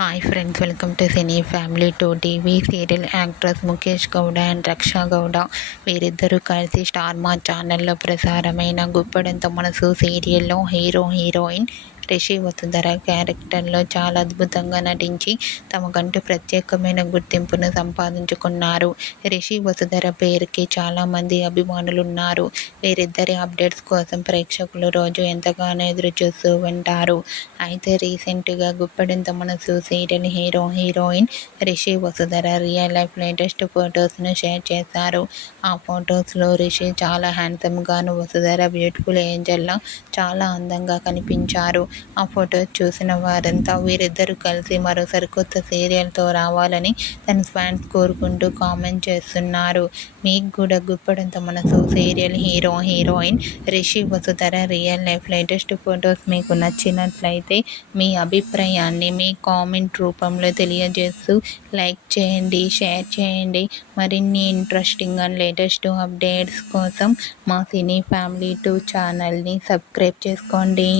Hi friends, welcome to cine family two TV. Serial actress Mukesh Gowda and Raksha Gowda వీరిద్దరూ కలిసి star మా ఛానల్లో ప్రసారమైన గుప్పెడంత మనసు సీరియల్లో హీరో హీరోయిన్ రిషి వసుంధర క్యారెక్టర్లో చాలా అద్భుతంగా నటించి తమకంటూ ప్రత్యేకమైన గుర్తింపును సంపాదించుకున్నారు. రిషి వసుంధర పేరుకి చాలామంది అభిమానులున్నారు. వీరిద్దరి అప్డేట్స్ కోసం ప్రేక్షకులు రోజు ఎంతగానో ఎదురుచూస్తూ ఉంటారు. అయితే రీసెంట్గా Guppedantha Manasu serial hero heroine Rishi Vasundhara real life latest ఫొటోస్ను షేర్ చేశారు. ఆ ఫొటోస్లో రిషి చాలా హ్యాండ్సమ్గాను, వసుంధర బ్యూటిఫుల్ ఏంజల్లా చాలా అందంగా కనిపించారు. ఆ ఫొటోస్ చూసిన వారంతా వీరిద్దరూ కలిసి మరో సరికొత్త సీరియల్తో రావాలని తన ఫ్యాన్స్ కోరుకుంటూ కామెంట్ చేస్తున్నారు. మీకు కూడా Guppedantha Manasu serial hero heroine Rishi Vasundhara real life latest photos మీకు నచ్చినట్లయితే మీ అభిప్రాయాన్ని మీ కామెంట్ రూపంలో తెలియజేస్తూ లైక్ చేయండి, షేర్ చేయండి. మరిన్ని ఇంట్రెస్టింగ్ అండ్ లేటెస్ట్ అప్డేట్స్ కోసం మా సినీ ఫ్యామిలీ 2 ఛానల్ని సబ్స్క్రైబ్ చేసుకోండి.